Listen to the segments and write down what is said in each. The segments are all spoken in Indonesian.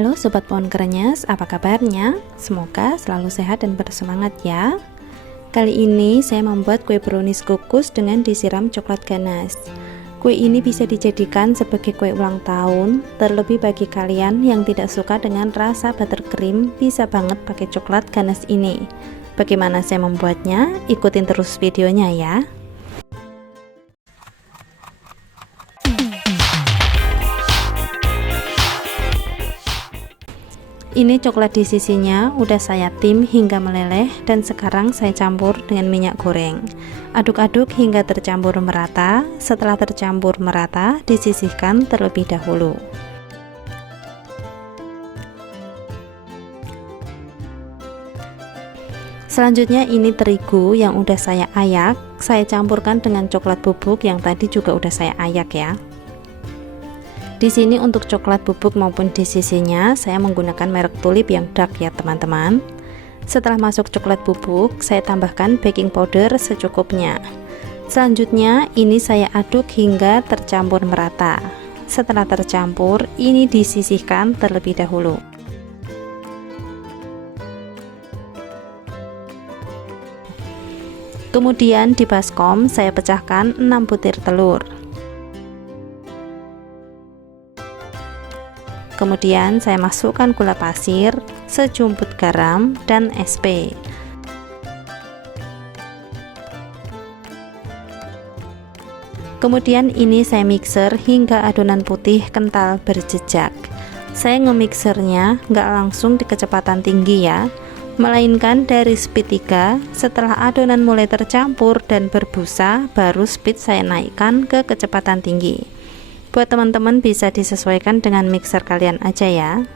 Halo Sobat Pohon Krenyes, apa kabarnya? Semoga selalu sehat dan bersemangat ya. Kali ini saya membuat kue brownies kukus dengan disiram coklat ganas. Kue ini bisa dijadikan sebagai kue ulang tahun, terlebih bagi kalian yang tidak suka dengan rasa buttercream, bisa banget pakai coklat ganas ini. Bagaimana saya membuatnya? Ikutin terus videonya ya. Ini coklat di sisinya udah saya tim hingga meleleh dan sekarang saya campur dengan minyak goreng. Aduk-aduk hingga tercampur merata. Setelah tercampur merata, disisihkan terlebih dahulu. Selanjutnya ini terigu yang udah saya ayak, saya campurkan dengan coklat bubuk yang tadi juga udah saya ayak ya. Di sini untuk coklat bubuk maupun di sisinya saya menggunakan merek Tulip yang dark ya teman-teman. Setelah masuk coklat bubuk, saya tambahkan baking powder secukupnya. Selanjutnya ini saya aduk hingga tercampur merata. Setelah tercampur, ini disisihkan terlebih dahulu. Kemudian di baskom saya pecahkan 6 butir telur. Kemudian saya masukkan gula pasir, sejumput garam, dan SP. Kemudian ini saya mixer hingga adonan putih kental berjejak. Saya nge-mixernya nggak langsung di kecepatan tinggi ya, melainkan dari speed 3. Setelah adonan mulai tercampur dan berbusa, baru speed saya naikkan ke kecepatan tinggi. Buat teman-teman bisa disesuaikan dengan mixer kalian aja ya.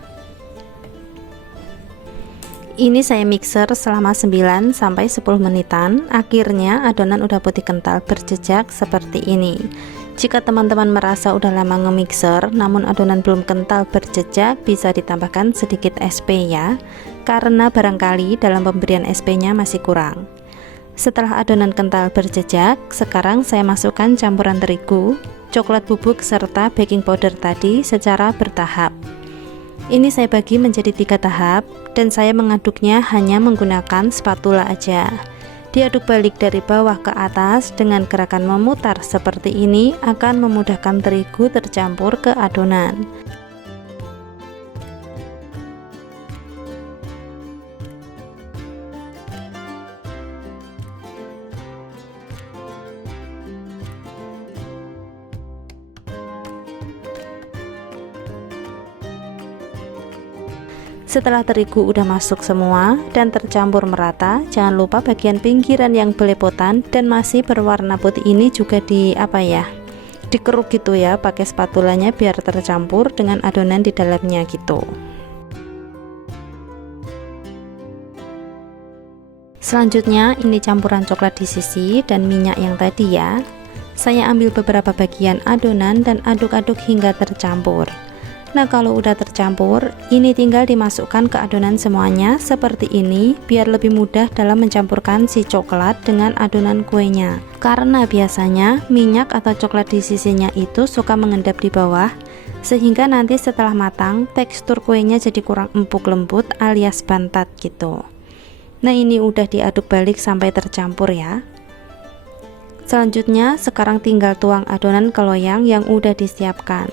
Ini saya mixer selama 9-10 menitan. Akhirnya adonan udah putih kental berjejak seperti ini. Jika teman-teman merasa udah lama nge-mixer namun adonan belum kental berjejak, bisa ditambahkan sedikit SP ya, karena barangkali dalam pemberian SP nya masih kurang. Setelah adonan kental berjejak, sekarang saya masukkan campuran terigu, coklat bubuk serta baking powder tadi secara bertahap. Ini saya bagi menjadi 3 tahap dan saya mengaduknya hanya menggunakan spatula aja. Diaduk balik dari bawah ke atas dengan gerakan memutar seperti ini akan memudahkan terigu tercampur ke adonan. Setelah terigu udah masuk semua dan tercampur merata, jangan lupa bagian pinggiran yang belepotan dan masih berwarna putih ini juga dikeruk gitu ya, pakai spatulanya biar tercampur dengan adonan di dalamnya gitu. Selanjutnya ini campuran coklat di sisi dan minyak yang tadi ya. Saya ambil beberapa bagian adonan dan aduk-aduk hingga tercampur. Nah kalau udah tercampur, ini tinggal dimasukkan ke adonan semuanya seperti ini biar lebih mudah dalam mencampurkan si coklat dengan adonan kuenya. Karena biasanya minyak atau coklat di sisinya itu suka mengendap di bawah, sehingga nanti setelah matang tekstur kuenya jadi kurang empuk lembut alias bantat gitu. Nah ini udah diaduk balik sampai tercampur ya. Selanjutnya sekarang tinggal tuang adonan ke loyang yang udah disiapkan.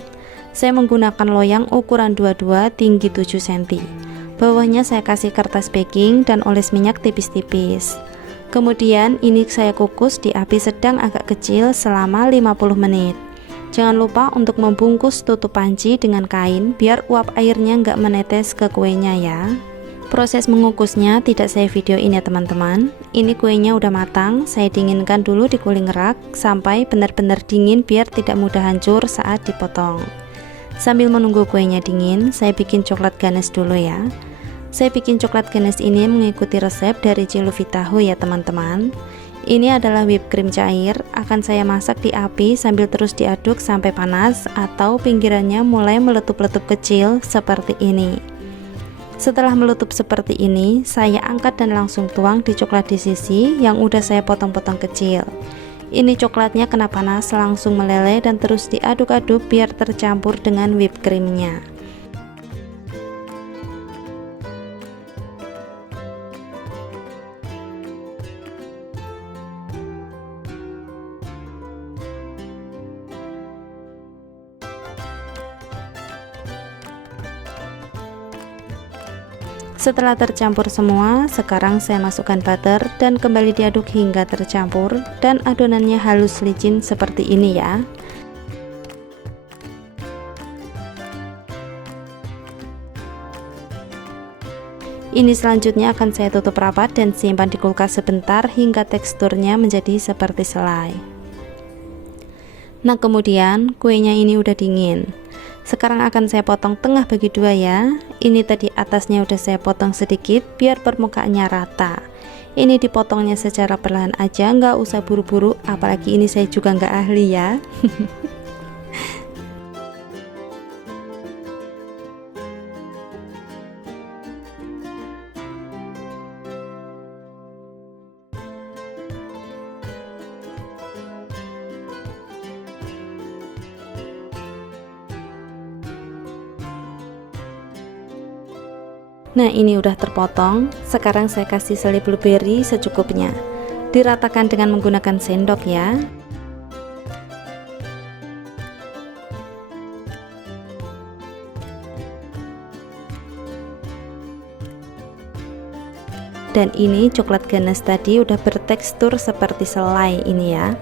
Saya menggunakan loyang ukuran 22 tinggi 7 cm. Bawahnya saya kasih kertas baking dan oles minyak tipis-tipis. Kemudian ini saya kukus di api sedang agak kecil selama 50 menit. Jangan lupa untuk membungkus tutup panci dengan kain biar uap airnya nggak menetes ke kuenya ya. Proses mengukusnya tidak saya videoin ya teman-teman. Ini kuenya udah matang, saya dinginkan dulu di cooling rack sampai benar-benar dingin biar tidak mudah hancur saat dipotong. Sambil menunggu kuenya dingin, saya bikin coklat ganas dulu ya. Saya bikin coklat ganas ini mengikuti resep dari Ciluvitahu ya teman-teman. Ini adalah whipped cream cair, akan saya masak di api sambil terus diaduk sampai panas atau pinggirannya mulai meletup-letup kecil seperti ini. Setelah meletup seperti ini, saya angkat dan langsung tuang di coklat di sisi yang udah saya potong-potong kecil. Ini coklatnya kena panas langsung meleleh dan terus diaduk-aduk biar tercampur dengan whipped creamnya. Setelah tercampur semua, sekarang saya masukkan butter dan kembali diaduk hingga tercampur dan adonannya halus licin seperti ini ya. Ini selanjutnya akan saya tutup rapat dan simpan di kulkas sebentar hingga teksturnya menjadi seperti selai. Nah, kemudian kuenya ini udah dingin. Sekarang akan saya potong tengah bagi dua ya. Ini tadi atasnya udah saya potong sedikit biar permukaannya rata. Ini dipotongnya secara perlahan aja, nggak usah buru-buru, apalagi ini saya juga nggak ahli ya. Nah, ini udah terpotong. Sekarang saya kasih selai blueberry secukupnya. Diratakan dengan menggunakan sendok ya. Dan ini coklat ganache tadi udah bertekstur seperti selai ini ya.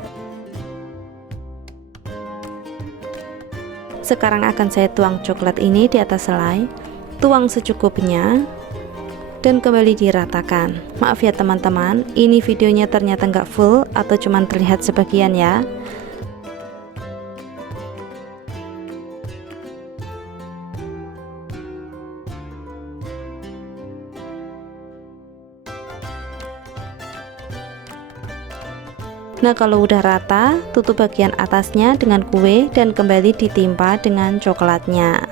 Sekarang akan saya tuang coklat ini di atas selai. Tuang secukupnya dan kembali diratakan. Maaf ya teman-teman, ini videonya ternyata nggak full atau cuman terlihat sebagian ya. Nah, kalau udah rata, tutup bagian atasnya dengan kue dan kembali ditimpa dengan coklatnya.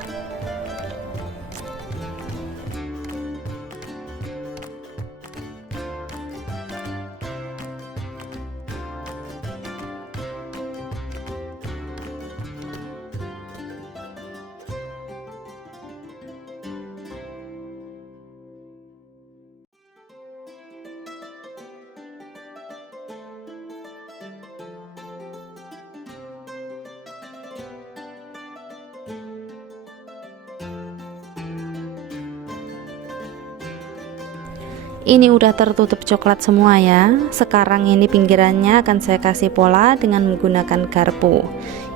Ini udah tertutup coklat semua ya. Sekarang ini pinggirannya akan saya kasih pola dengan menggunakan garpu.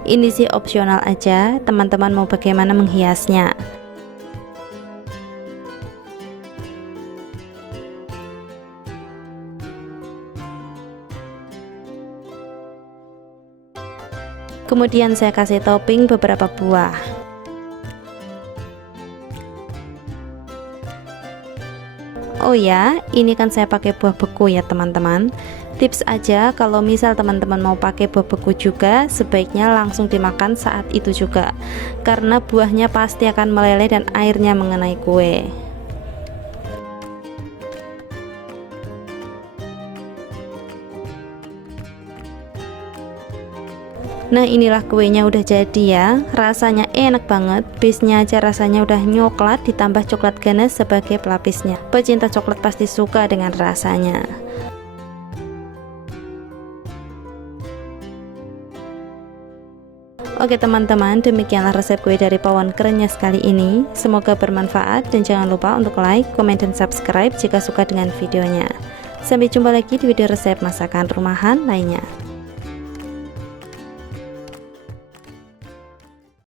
Ini sih opsional aja, teman-teman mau bagaimana menghiasnya. Kemudian saya kasih topping beberapa buah. Oh ya, ini kan saya pakai buah beku ya teman-teman. Tips aja, kalau misal teman-teman mau pakai buah beku juga, sebaiknya langsung dimakan saat itu juga, karena buahnya pasti akan meleleh dan airnya mengenai kue. Nah, inilah kuenya udah jadi ya. Rasanya enak banget. Base-nya aja rasanya udah nyoklat ditambah coklat ganache sebagai pelapisnya. Pecinta coklat pasti suka dengan rasanya. Oke teman-teman, demikianlah resep kue dari pawon kerennya sekali ini. Semoga bermanfaat dan jangan lupa untuk like, komen, dan subscribe jika suka dengan videonya. Sampai jumpa lagi di video resep masakan rumahan lainnya.